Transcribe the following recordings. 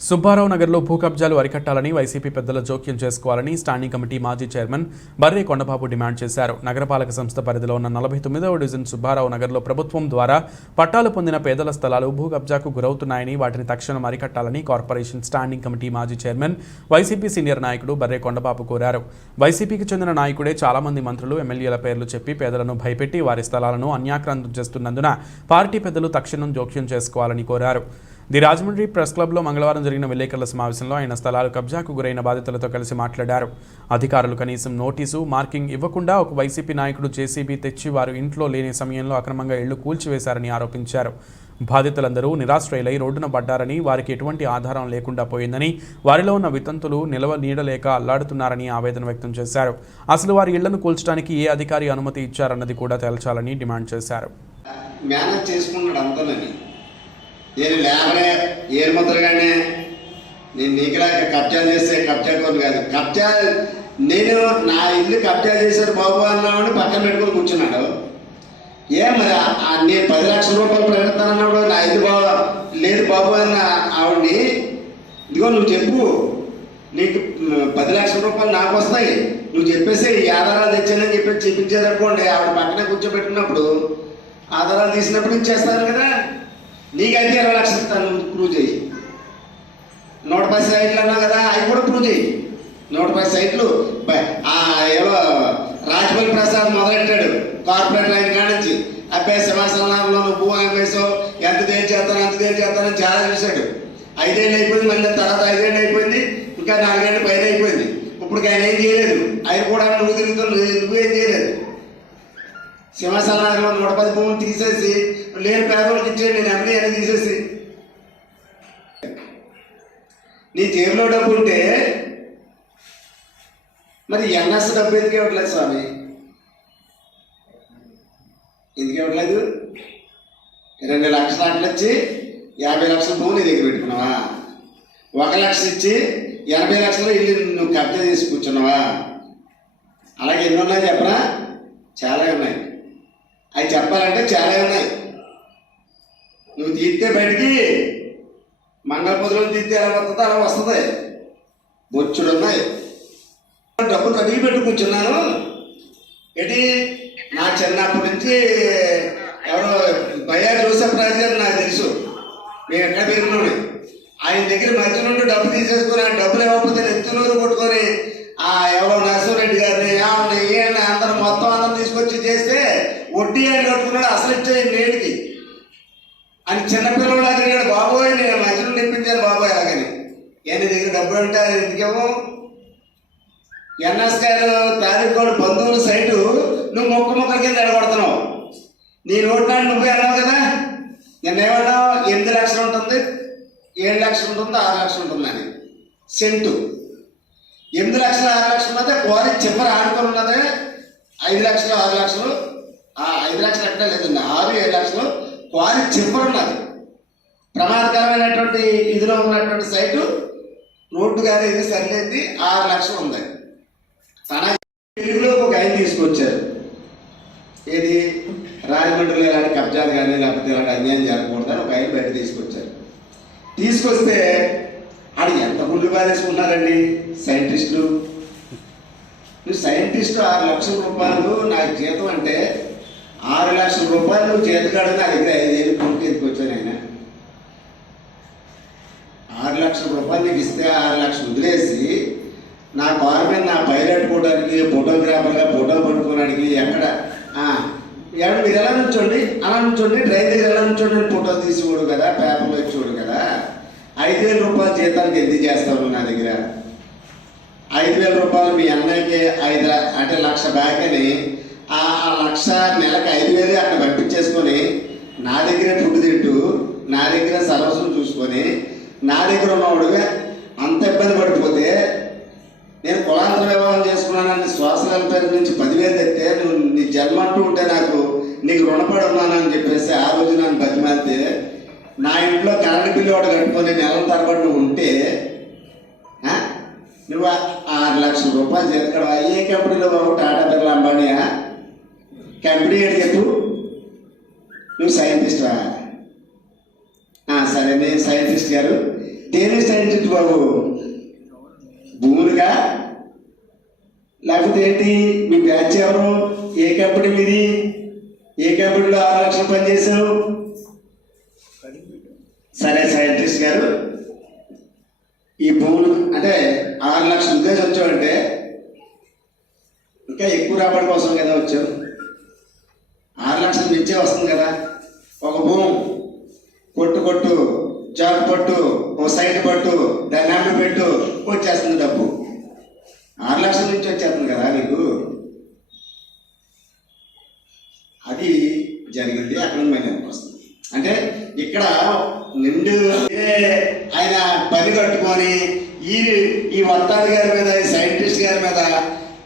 సుబ్బారావు నగర్లో భూ కబ్జాలు అరికట్టాలని వైసీపీ పెద్దల జోక్యం చేసుకోవాలని స్టాండింగ్ కమిటీ మాజీ చైర్మన్ బర్రే కొండబాబు డిమాండ్ చేశారు. నగరపాలక సంస్థ పరిధిలో ఉన్న 49వ డివిజన్ సుబ్బారావు నగర్లో ప్రభుత్వం ద్వారా పట్టాలు పొందిన పేదల స్థలాలు భూ కబ్జాకు గురవుతున్నాయని, వాటిని తక్షణం అరికట్టాలని కార్పొరేషన్ స్టాండింగ్ కమిటీ మాజీ చైర్మన్ వైసీపీ సీనియర్ నాయకుడు బర్రే కొండబాబు కోరారు. వైసీపీకి చెందిన నాయకుడే చాలా మంది మంత్రులు, ఎమ్మెల్యేల పేర్లు చెప్పి పేదలను భయపెట్టి వారి స్థలాలను అన్యాక్రాంతం చేస్తున్నందున పార్టీ పెద్దలు తక్షణం జోక్యం చేసుకోవాలని కోరారు. ది రాజమండ్రి ప్రెస్ క్లబ్లో మంగళవారం జరిగిన విలేకరుల సమావేశంలో ఆయన స్థలాలు కబ్జాకు గురైన బాధితులతో కలిసి మాట్లాడారు. అధికారులు కనీసం నోటీసు, మార్కింగ్ ఇవ్వకుండా ఒక వైసీపీ నాయకుడు జేసీబీ తెచ్చి వారు ఇంట్లో లేని సమయంలో అక్రమంగా ఇళ్లు కూల్చివేశారని ఆరోపించారు. బాధితులందరూ నిరాశ్రయులై రోడ్డున పడ్డారని, వారికి ఎటువంటి ఆధారం లేకుండా పోయిందని, వారిలో ఉన్న వితంతులు నీడలేక అల్లాడుతున్నారని ఆవేదన వ్యక్తం చేశారు. అసలు వారి ఇళ్లను కూల్చడానికి ఏ అధికారి అనుమతి ఇచ్చారన్నది కూడా తేల్చాలని డిమాండ్ చేశారు. నేను లేబరే ఏరుముద్రగానే నేను నీకులాగా కబ్జా చేస్తే కబ్జా కోరు కాదు. కబ్జా నేను నా ఇల్లు కబ్జా చేశారు బాబు అన్నామని పక్కన పెట్టుకొని కూర్చున్నాడు. మరి నేను 10 లక్షల రూపాయలు ప్రకటిస్తానన్నాడు, నా ఇల్లు లేదు బాబు అన్న ఆవిడ్ని, ఇదిగో నువ్వు చెప్పు, నీకు 10 లక్షల రూపాయలు నాకు వస్తాయి, నువ్వు చెప్పేసి ఈ ఆధారాలు తెచ్చానని చెప్పి చూపించారనుకోండి, ఆవిడ పక్కనే కూర్చోబెట్టినప్పుడు ఆధారాలు తీసినప్పుడు ఇచ్చేస్తారు కదా. నీకైతే 20 లక్షలు ఇస్తాను, ప్రూవ్ చేయి. 110 సైట్లు అన్నా కదా, అవి కూడా ప్రూవ్ చేయి. 110 సైట్లు ఏవో రాజపల్లి ప్రసాద్ మొదలెట్టాడు కార్పొరేటర్ అయిన కాడి నుంచి. అబ్బాయి సింహాసనంలో నువ్వు అమ్మేసావు, ఎంత తేల్చేస్తానని చాలా చూశాడు. 5 ఏళ్ళు అయిపోయింది, మళ్ళీ తర్వాత 5 ఏళ్ళు అయిపోయింది, ఇంకా 4 ఏళ్ళు పైన అయిపోయింది. ఇప్పుడు ఆయన ఏం చేయలేదు, ఆయన కూడా నువ్వు నువ్వేం చేయలేదు. సింహాసనంలో 110 భూములు తీసేసి లేని పేదలకు ఇచ్చేయండి, నేను అన్నీ అని తీసేసి నీ జేబులో డబ్బు ఉంటే మరి ఎన్ఎస్ డబ్బు ఎందుకు ఇవ్వట్లేదు స్వామి? ఎందుకు ఇవ్వట్లేదు? 2 లక్షలు అట్లా ఇచ్చి 50 లక్షల భూమి నీ దగ్గర పెట్టుకున్నావా? 1 లక్ష ఇచ్చి 80 లక్షలు ఇల్లు నువ్వు కబ్జా చేసి కూర్చున్నావా? అలాగే ఎన్ని ఉన్నాయి చెప్పరా? చాలా ఉన్నాయి. అవి చెప్పాలంటే చాలా ఉన్నాయి. నువ్వు తీస్తే బయటికి మంగళపొదులు తీస్తే ఎలా వస్తుందో అలా వస్తుంది. బొచ్చుడు ఉన్నాయి. డబ్బులు రెడీ పెట్టి కూర్చున్నాను. ఏంటి నా చిన్నప్పటి నుంచి ఎవరో భయా జోసెఫ్ రాజు గారు నాకు తెలుసు, మేము ఎక్కడ పెరిగినాడు. ఆయన దగ్గర మధ్య నుండి డబ్బు తీసేసుకుని ఆ డబ్బులు ఇవ్వకపోతే నెత్తునూరు కొట్టుకొని ఎవరో నరసింహరెడ్డి గారిని అందరూ మొత్తం అందరం తీసుకొచ్చి చేస్తే వడ్డీ ఆయన కట్టుకున్నాడు, అసలు ఇచ్చే నేటికి అని చిన్నపిల్లలు అడిగాడు. బాబోయ్ నేను మధ్యలో నిప్పించాను బాబోయ్ అలాగని. నీ దగ్గర డబ్బు అంటే ఎందుకేమో ఎన్ఎస్ గారు తారీఖు బంధువుల సైటు నువ్వు మొక్క కింద ఎడగొడుతున్నావు. నీ నోటినాడు నువ్వే అన్నావు కదా, నిన్నేమన్నావు? 8 లక్షలు ఉంటుంది, 7 లక్షలు ఉంటుంది, 6 లక్షలు ఉంటుంది అని సెంటు. 8 లక్షలు 6 లక్షలు ఉన్నదే కోరి చివరి ఆడుకొని ఉన్నదే 5 లక్షలు 6 లక్షలు. 5 లక్షలు ఎక్కడ లేదండి, 6-7 లక్షలు క్వారీ చివరి ఉన్నది. ప్రమాదకరమైనటువంటి ఇదిలో ఉన్నటువంటి సైటు రోడ్డు కానీ ఇది సరిలేదు, 6 లక్షలు ఉంది. తన తెలుగులో ఒక ఆయన తీసుకొచ్చారు. ఏది రాజమండ్రిలో ఇలాంటి కబ్జాలు కానీ లేకపోతే ఇలాంటి అన్యాయం జరగకూడదని ఒక ఆయన బయట తీసుకొచ్చారు. తీసుకొస్తే ఆడు ఎంత గుళ్ళు బాధేసుకుంటున్నారండి సైంటిస్టులు. నువ్వు సైంటిస్టు 6 లక్షల రూపాయలు నాకు జీతం అంటే 6 లక్షల రూపాయలు నువ్వు చేతికాడని నా దగ్గర 5 ఏళ్ళు కొనుక్కు ఎందుకు వచ్చాను ఆయన. 6 లక్షల రూపాయలు నీకు ఇస్తే 6 లక్షలు వదిలేసి నా కారు మీద నా పైలట్ పోవడానికి, ఫోటోగ్రాఫర్గా ఫోటో పట్టుకోవడానికి ఎక్కడ మీరు ఎలా నుంచోండి, అలా నుంచోండి, డ్రైవర్ దగ్గర ఎలా నుంచోండి ఫోటో తీసుకోడు కదా, పేపర్లో ఇచ్చేవాడు కదా. 5,000 రూపాయలు జీతానికి ఎందుకు చేస్తావు నా దగ్గర? 5,000 రూపాయలు మీ అన్నయ్యకి 5 అంటే 1,00,000 బ్యాక్ అని ఆ 1,00,000 నెలకు 5,000 అక్కడ పంపించేసుకొని నా దగ్గరే ఫుడ్ తింటూ, నా దగ్గర సర్వస్వం చూసుకొని, నా దగ్గర ఉన్నవాడుగా అంత ఇబ్బంది పడిపోతే, నేను కులాంతర వివాహం చేసుకున్నానని శ్వాసల పేరు నుంచి 10,000 తెస్తే నువ్వు నీ జన్మ అంటూ ఉంటే నీకు రుణపడి ఉన్నానని చెప్పేసి ఆ రోజు నన్ను బతిమాలితే, నా ఇంట్లో కరెంటు బిల్లు ఒకటి కట్టుకొని నెలల తరబడి నువ్వు ఉంటే నువ్వు 6 లక్షల రూపాయలు చేతికడ ఏ కంపెనీలో బాబు? టాటా బిర్లా అంబానీయా? కంపెనీ ఏంటి చెప్పు? నువ్వు సైంటిస్టా? సరే నేను సైంటిస్ట్ గారు దేని సైంటిస్ట్ బాబు? భూములుగా లేకపోతే ఏంటి? మీ బ్యాచ్ ఎవరు? ఏ కంపెనీ మీది? ఏ కంపెనీలో 6 లక్షలు పనిచేశావు? సరే సైంటిస్ట్ గారు, ఈ భూములు అంటే 6 లక్షల ఉద్దేశం వచ్చావంటే ఇంకా ఎక్కువ రాబడి కోసం కదా వచ్చావు. 6 లక్షలు మించే వస్తుంది కదా. ఒక భూమి కొట్టు జాబ్ పట్టు, ఓ సైట్ పట్టు, దాన్ని అమ్మి పెట్టు, వచ్చేస్తుంది డబ్బు. 6 లక్షల నుంచి వచ్చేస్తుంది కదా నీకు. అది జరిగింది. అక్కడ మైనస్ వస్తుంది. అంటే ఇక్కడ నిండు ఆయన పని కట్టుకొని ఈ వత్తాడి గారి మీద, ఈ సైంటిస్ట్ గారి మీద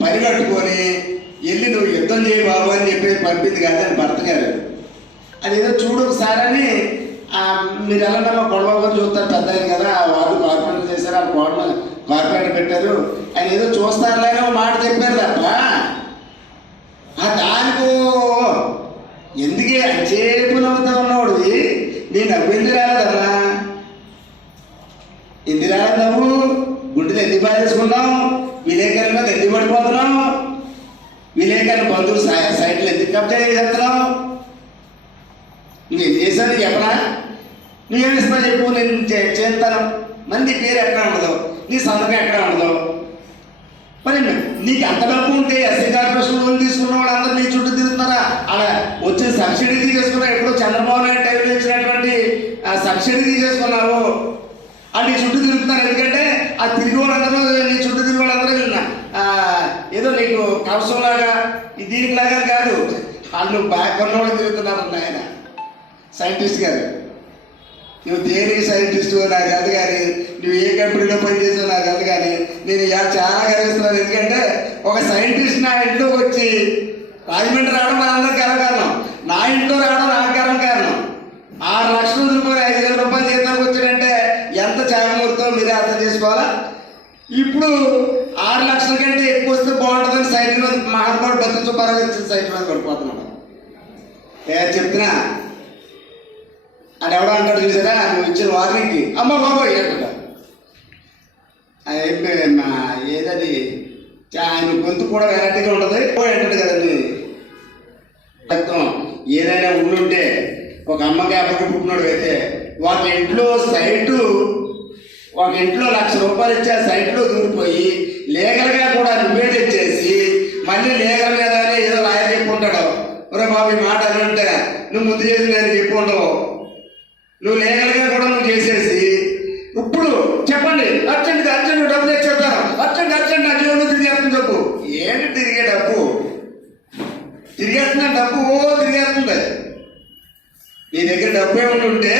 పని కట్టుకొని వెళ్ళి నువ్వు యుద్ధం చేయి బాబు అని చెప్పి పంపింది కాదు అని భర్త గారు. అదేదో చూడు ఒకసారి అని మీరు ఎలా మా గొడవ గారు చూస్తారు, పెద్ద ఆయన కదా, వాళ్ళు కార్పొరేటర్ చేశారు, ఆ కోడలు కార్పొరేటర్ పెట్టారు, ఆయన ఏదో చూస్తారులే అని మాట చెప్పారు తప్ప దానికో ఎందుకే అచేపు నవ్వుతా ఉన్నవాడు నేను నవ్వింది రాలేదన్నా. ఎందుకు రాలేదు నవ్వు? గుండెలు ఎందుకు బాధేసుకున్నావు? విలేకరుల మీద ఎందుకు పడిపోతున్నావు? విలేకరుల బంధువులు సైట్లు ఎందుకు కబ్జా చేసేస్తున్నావు? నువ్వు ఎందుకు చేశావు చెప్పనా? నువ్వేమిస్తావు చెప్పు, నేను చేస్తాను. మంది పేరు ఎక్కడ ఉండదు, నీ సంతకం ఎక్కడ ఉండదు. మరి నీకు అంత డబ్బు ఉంటే ఎస్సీ కార్పొరేషన్ లోన్ తీసుకున్న వాళ్ళందరూ నీ చుట్టూ తిరుగుతున్నారా? అలా వచ్చిన సబ్సిడీ తీసేసుకున్నావు. ఎప్పుడో చంద్రబాబు నాయుడు టైంలో ఇచ్చినటువంటి సబ్సిడీ తీసేసుకున్నావు. నీ చుట్టూ తిరుగుతున్నారు. ఎందుకంటే ఆ తిరిగి వాళ్ళందరూ, నీ చుట్టూ తిరిగి వాళ్ళందరూ ఏదో నీకు కవసంలాగా దీనికిలాగా కాదు, వాళ్ళు బాగా కొన్నవాళ్ళు తిరుగుతున్నారన్న ఆయన సైంటిస్ట్ గారు. నువ్వు దేనికి సైంటిస్ట్ నాకు కాదు, కానీ నువ్వు ఏ కంపెనీలో పనిచేసావు నాకు కాదు, కానీ నేను చాలా గర్విస్తున్నాను. ఎందుకంటే ఒక సైంటిస్ట్ నా ఇంట్లోకి వచ్చి రాజమండ్రి రావడం మనందరికీ కారణం, నా ఇంట్లో రావడం నాకు కారణం. 6 లక్షలు రూపాయలు 5,000 రూపాయలు జీతానికి వచ్చాడంటే ఎంత త్యాగమూర్తో మీరే అర్థం చేసుకోవాలా. ఇప్పుడు 6 లక్షల కంటే ఎక్కువ వస్తే బాగుంటుందని సైట్ మీద మహానుభావుడు బతుకు సుబ్బారావు ఇచ్చిన సైట్ మీద పడిపోతున్నాడు. చెప్తున్నా అది ఎవడో అంటాడు చూసారా, నువ్వు ఇచ్చిన వార్నింగ్కి అమ్మ బాబోయ్ అంటాడు. ఏదది ఆయన గొంతు కూడా వెరైటీగా ఉంటుంది అంటాడు కదండి. ఏదైనా ఉండుంటే ఒక అమ్మకి అప్పకి పుట్టినోడు అయితే ఒక ఇంట్లో సైటు, ఒక ఇంట్లో 1,00,000 రూపాయలు ఇచ్చి ఆ సైట్లో దూరిపోయి లీగల్గా కూడా నువ్వే తెచ్చేసి మళ్ళీ లీగల్ మీద ఏదో లాయర్ చెప్పుకుంటాడు. ఒరే బాబు ఈ మాట అని అంటే నువ్వు ముందు చేసి నేను చెప్పుకుంటావు. నువ్వు లీగల్గా కూడా నువ్వు చేసేసి ఇప్పుడు చెప్పండి అర్జెంట్ డబ్బు తెచ్చేస్తాను, అర్జెంట్ నా జీవనంలో తిరిగేస్తుంది డబ్బు. ఏంటి తిరిగే డబ్బు? తిరిగేస్తున్నా డబ్బు తిరిగేస్తుంది. నీ దగ్గర డబ్బు ఏమైనా ఉంటే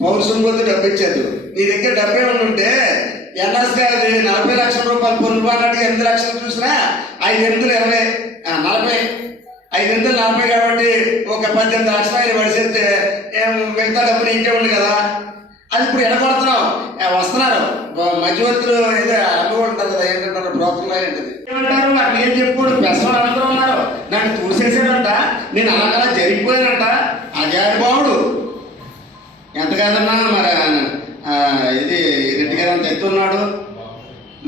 పౌరుషం పోతే డబ్బు ఇచ్చేది. నీ దగ్గర డబ్బు ఏమైనా ఉంటే ఎన్ఎస్ గారి 40 లక్షల రూపాయలు పొన్ను అన్నట్టుగా 8 లక్షలు చూసినా 5 20 40 5 40 కాబట్టి ఒక 18 లక్షలు ఆయన పడిసేస్తే మిగతా డబ్బు నీకే ఉంది కదా. అది ఇప్పుడు ఎడగొడుతున్నావు. వస్తున్నారు మధ్యవర్తులు, ఏదో అమ్మి ఉంటారు కదా, ఏంటంటారు బ్రోకర్లు ఏంటది ఏమంటారు, అక్కడ ఏం చెప్పుకోడు పెసవాడు అందరూ ఉన్నారు. నన్ను తూసేసాడంట, నేను అలాగలా జరిగిపోయానంట. అదే అనుభవుడు ఎంత కాదన్నా మరి ఇది రెడ్డి గారు అంత ఎత్తున్నాడు,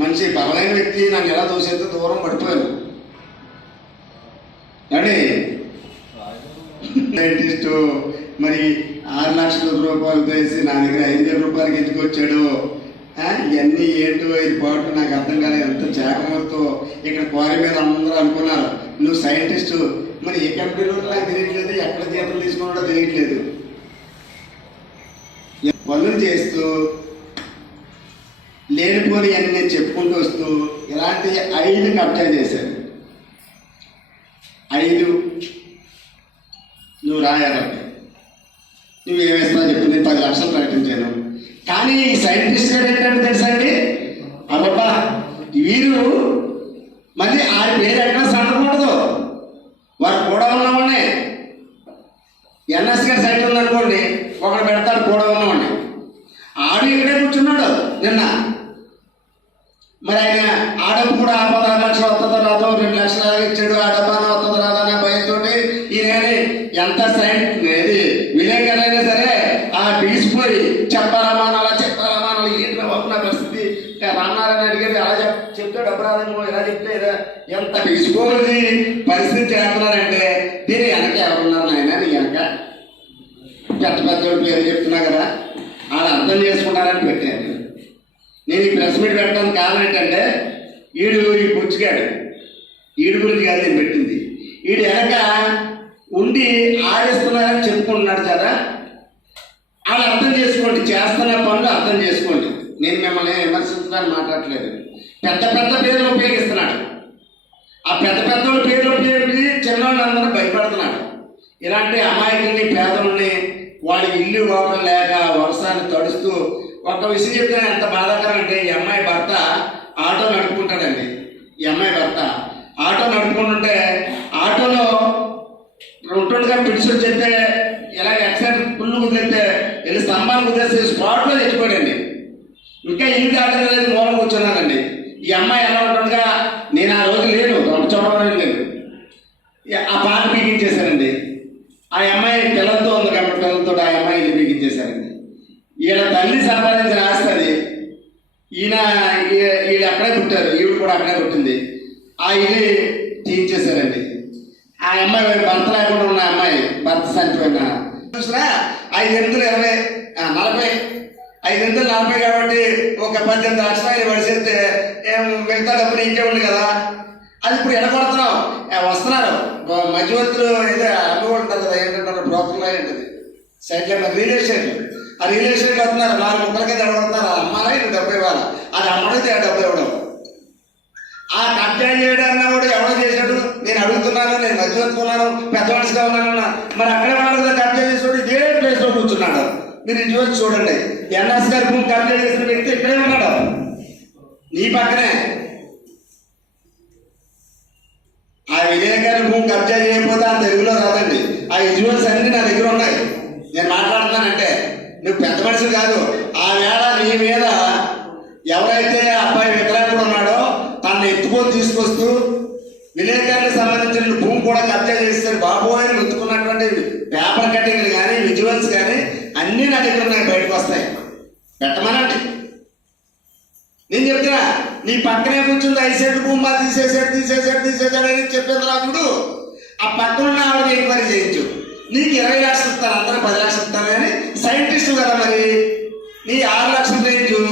మంచి బలమైన వ్యక్తి, నన్ను ఎలా తోసేంత దూరం పడిపోయాను అని సైంటిస్టు. మరి 6 లక్షల రూపాయలు వేసి నా దగ్గర 5,000 రూపాయలకి ఎందుకు వచ్చాడు? ఇవన్నీ ఏంటో ఇది పాటు నాకు అర్థం కాలేదు. ఎంత చేకమతో ఇక్కడ క్వారీ మీద అందరూ అనుకున్నారు నువ్వు సైంటిస్టు. మరి ఏ కంపెనీలో నాకు తెలియట్లేదు, ఎక్కడ జీతం తీసుకున్నాడో తెలియట్లేదు. పనులు చేస్తూ లేనిపోని అని నేను చెప్పుకుంటూ వస్తూ ఇలాంటి 5 కబ్జా చేశాను. 5 నువ్వు రాయాలంటే నువ్వేమేస్తావు చెప్పు. నేను 10 లక్షలు ప్రకటించాను. కానీ ఈ సైంటిస్ట్ గారు ఏంటంటే తెలుసా అండి, అబ్బా వీరు మళ్ళీ ఆ పేరు ఎక్కడ సండకూడదు. వారు కూడా ఉన్నామని ఎన్ఎస్ గారి సైట్ ఉందనుకోండి, ఒకడు పెడతాడు కూడా ఉన్నామని. ఆడు ఇక్కడే కూర్చున్నాడు నిన్న. మరి ఆయన ఆ డబ్బు కూడా 16 లక్షలు వస్తుందో రాదో, 2 లక్షలు ఇచ్చాడు, ఆ డబ్బాన వస్తుందో రాదో అనే భయంతో ఈయన ఎంత సైంట్ ఇది విలేకరైనా సరే తీసిపోయి చెప్పాలమ్మా అలా చెప్పాలమ్మా రామారాయణ అడిగేది అలా చెప్తే డబ్బు రాదేమో, ఇలా చెప్తే ఎంత పిసుకోవాలి పరిస్థితి చేస్తున్నారంటే దీని వెనక ఎవరున్నారు నాయన? నీ వెనక పెద్ద పెద్దోడి పేరు చెప్తున్నా కదా, వాళ్ళు అర్థం చేసుకుంటారని పెట్టాను. నేను ఈ ప్రెస్ మీట్ పెట్టడానికి కారణం ఏంటంటే ఈ బుచ్చిగాడు ఈడు గురించి కాదు నేను పెట్టింది. వీడు వెనక ఉండి ఆడిస్తున్నారని చెప్పుకుంటున్నాడు కదా, వాళ్ళు అర్థం చేసుకోండి, చేస్తున్న పనులు అర్థం చేసుకోండి. నేను మిమ్మల్ని విమర్శించడానికి మాట్లాడట్లేదు. పెద్ద పెద్ద పేర్లు ఉపయోగిస్తున్నాడు. ఆ పెద్ద పెద్దోళ్ళ పేర్లు ఉపయోగించి చిన్నవాళ్ళందరూ భయపడుతున్నాడు. ఇలాంటి అమాయకుల్ని, పేదల్ని, వాడికి ఇల్లు ఇవ్వడం లేక వర్షాన్ని తడుస్తూ ఒక విషయం చెప్తే ఎంత బాధాకరం అంటే, ఈ అమ్మాయి భర్త ఆటో నడుపుకుంటాడండి. ఈ అమ్మాయి భర్త ఆటో నడుపుకుంటుంటే ఆటోలో ఉంటుండగా పిడిచి చెప్తే ఇలా యాక్సిడెంట్ ఫుల్ కుదిరితే వెళ్ళి స్తంభాన్ని కుదిరేసి స్పాట్లో తెచ్చిపోయాడండి. ఇంకా ఇల్లు దాటలేదు, మూలం కూర్చున్నానండి. ఈ అమ్మాయి ఎలా ఉంటుండగా నేను ఆ రోజు లేను, చూడడం లేదు, ఆ పాట పీకించేశారండి. ఆ అమ్మాయి పిల్లలతో ఉంది కాబట్టి పిల్లలతో ఆ అమ్మాయి ఇల్లు పీకించేశారండి. ఈయన తల్లి సంపాదించిన ఆస్తి అది. వీళ్ళు అక్కడే పుట్టారు, ఈవిడ కూడా అక్కడే పుట్టింది. ఆ ఇల్లు తీయించేశారండి. ఆ అమ్మాయి భర్త లేకుండా ఉన్న అమ్మాయి భర్త చనిపోయిన చూసినా 5/20 40 5/40 కాబట్టి ఒక 18 లక్షలు పడిసేస్తే మిగతా డబ్బులు ఇంకే ఉంది కదా. అది ఇప్పుడు ఎడగొడుతున్నాం. వస్తున్నారు మధ్యవర్తులు, ఏదో అమ్మ ఉంటారు కదా, ఏంటంటారు బ్రోకర్లో ఏంటది సైడ్లో రియల్ ఎస్టేట్. ఆ రియల్ ఎస్టేట్ వస్తున్నారు, 4 ముక్కలకి ఎడగొడుతున్నారు. అమ్మాలి నువ్వు డబ్బు ఇవ్వాలి, అది అమ్మడితే ఆ డబ్బు ఇవ్వడం. ఆ కబ్జా చేయడాన్ని కూడా ఎవరో చేశాడు నేను అడుగుతున్నాను, నేను మధ్యవర్తున్నాను, పెద్ద మనిషిగా ఉన్నాను. మరి అక్కడే వాళ్ళు కబ్జా చేసాడు, ఇదే ప్లేస్ లో కూర్చున్నాడు. మీరు ఇంటి వచ్చి చూడండి, ఎన్ఎస్ గారి భూమి కబ్జా చేసిన వ్యక్తి ఇక్కడే ఉన్నాడు, నీ పక్కనే. ఆ విజయ్ గారి భూమి కబ్జా చేయకపోతే ఆ తెలుగులో రాదండి. ఆ విజువల్స్ అన్ని నా దగ్గర ఉన్నాయి. నేను మాట్లాడుతున్నానంటే నువ్వు పెద్ద మనిషి కాదు. ఆ వేళ నీ మీద ఎవరైతే అబ్బాయి వికలాంగుడు ఉన్నాడో తనను ఎత్తుకొని తీసుకొస్తూ విలేకరులకు సంబంధించిన భూమి కూడా కబ్జా చేస్తారు బాబోయ్ అని ఎత్తుకున్నటువంటి పేపర్ కటింగ్లు కానీ విజువల్స్ కానీ అన్నీ నా దగ్గర ఉన్నాయి, బయటకు వస్తాయి. పెట్టమనండి. నేను చెప్తున్నా, నీ పక్కనే కూర్చుంది 5 సెంట్లు భూమి తీసేసాడు అని చెప్పేది రాకుడు. ఆ పక్కన ఉన్న ఆవిడ ఎంక్వైరీ చేయించు. నీకు 20 లక్షలు ఇస్తారు, అందరూ 10 లక్షలు ఇస్తారు. కానీ సైంటిస్టు కదా, మరి నీ 6 లక్షలు రేంజు,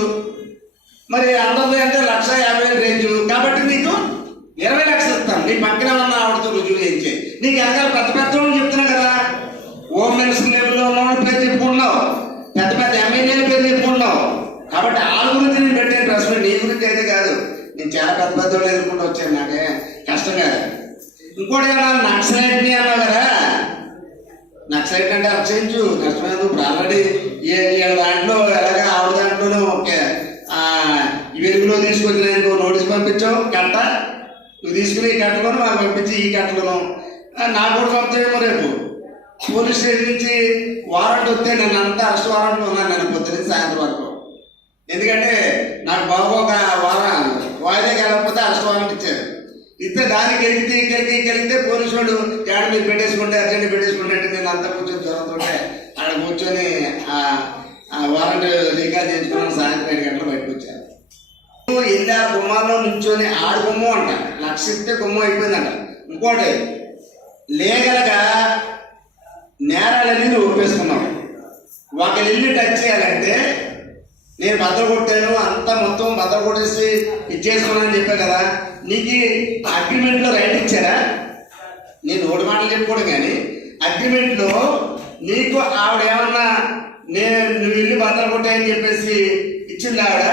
మరి అందరిది అంటే 1,50,000 రేంజు. కాబట్టి నీకు 20 లక్షలు ఇస్తాను. నీ పక్కన ఉన్న ఆవిడతో రుజువు చేయించే. నీకు వెనకాల పెద్ద పెద్ద వాళ్ళు చెప్తున్నా కదా, హోమ్ మినిస్టర్ లెవెల్లో ఉన్న పేరు చెప్పుకుంటున్నావు, పెద్ద పెద్ద ఎమ్మెల్యేల పేరు చెప్పుకుంటున్నావు. కాబట్టి వాళ్ళ గురించి నేను పెట్టే ప్రశ్న, నీ గురించి అయితే కాదు. నేను చాలా పెద్ద పెద్ద వాళ్ళు ఎదుర్కొంటూ వచ్చాను, నాకే కష్టం కాదు. ఇంకోటి ఏమన్నా నక్సలైట్ని అన్నావు కదా, నక్సలైట్ అంటే అర్చించు కష్టమేది. ఇప్పుడు ఆల్రెడీ దాంట్లో ఎలాగా ఆవిడ దాంట్లోనే ఓకే వెలుగులో తీసుకొచ్చిన నోటీస్ పంపించావు, కట్ట నువ్వు తీసుకుని ఈ కట్టలోను మాకు పంపించి ఈ కట్టలోను నాకు కూడా పంపుతాయేమో. రేపు పోలీస్ స్టేషన్ నుంచి వారెంట్ వస్తే నేను అంతా అరెస్ట్ వారెంట్లో ఉన్నాను, నేను పొద్దున్న సాయంత్రం వరకు. ఎందుకంటే నాకు బాబు ఒక వాయిదా వెళ్ళకపోతే అరెస్ట్ వారెంట్ ఇచ్చారు. ఇస్తే దానికి కలిగితే పోలీసు వాడు ఏడ మీరు పెట్టేసుకుంటే అర్జెంట్ పెట్టేసుకుంటే అంటే నేను అంతా కూర్చొని జ్వరంతుంటే అక్కడ కూర్చొని వారెంట్ రికార్డ్ చేయించుకున్నాను. సాయంత్రం 7 గంటలు బయటకు వచ్చాను. వెళ్ళి ఆ గుమ్మాల్లో నుంచొని ఆడు గుమ్మం అంట, లక్ష ఇస్తే గుమ్మం అయిపోయిందంట. ఇంకోటి లీగల్గా నేరాలన్నీ నువ్వు ఒప్పేసుకున్నావు. ఒక ఇల్లు టచ్ చేయాలంటే నేను బద్దలు కొట్టాను, అంతా మొత్తం బద్దలు కొట్టేసి ఇచ్చేసుకున్నాను చెప్పా కదా. నీకు అగ్రిమెంట్లో రైట్ ఇచ్చారా? నేను 1 మాటలు చెప్పుకోవడం కానీ అగ్రిమెంట్లో నీకు ఆవిడ ఏమన్నా నువ్వు ఇల్లు బద్దలు కొట్టాయని చెప్పేసి ఇచ్చింది ఆవిడ?